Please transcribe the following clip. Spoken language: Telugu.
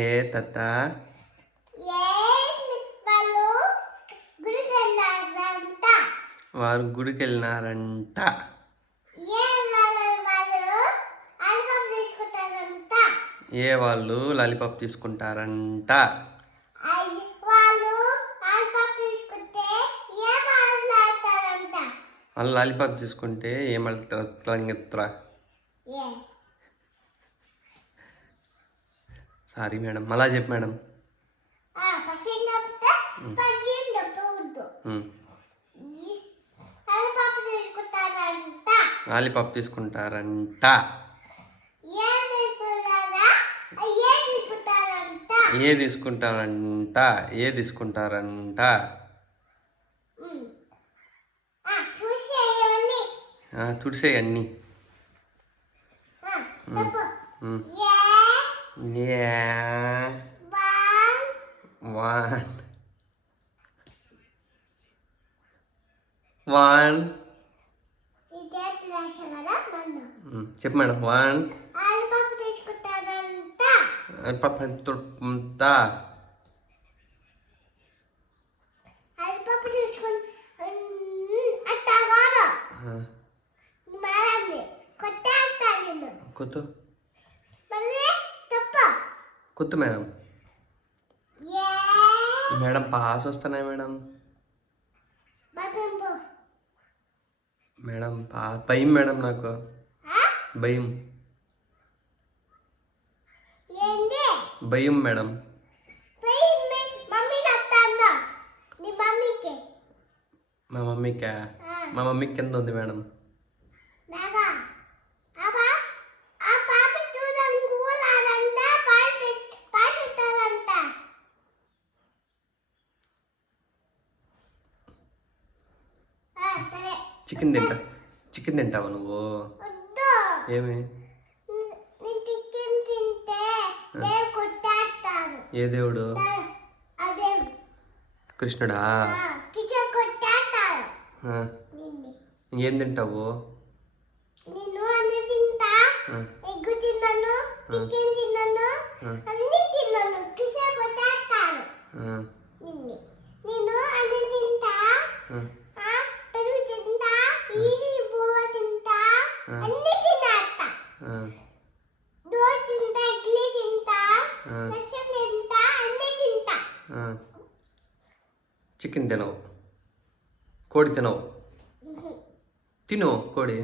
ఏ తాత వారు గుడికి వెళ్ళినారంట. ఏ వాళ్ళు లాలీపాప్ తీసుకుంటారంట. వాళ్ళు లాలీపాప్ తీసుకుంటే ఏమవుతారా? సారీ మేడం, మళ్ళా చెప్పు మేడం. లాలీపాప్ తీసుకుంటారంట. ఏ తీసుకుంటారంట. ఏ తీసుకుంటారంట. తుడిసే అన్నీ. వన్ చెప్పు మేడం. వన్ కొత్త కొత్త మేడం. మేడం పాస్ వస్తున్నాయి మేడం. మేడం భయం మేడం, నాకు భయం భయం మేడం. మా మమ్మీకా? మా మమ్మీకి కింద ఉంది మేడం. చికెన్ తింటావా నువ్వు? ఏమి? ఏ దేవుడు? కృష్ణుడా? ఇంకేం తింటావు? చికెన్ తినవు, కోడి తినవు. తిను కోడి.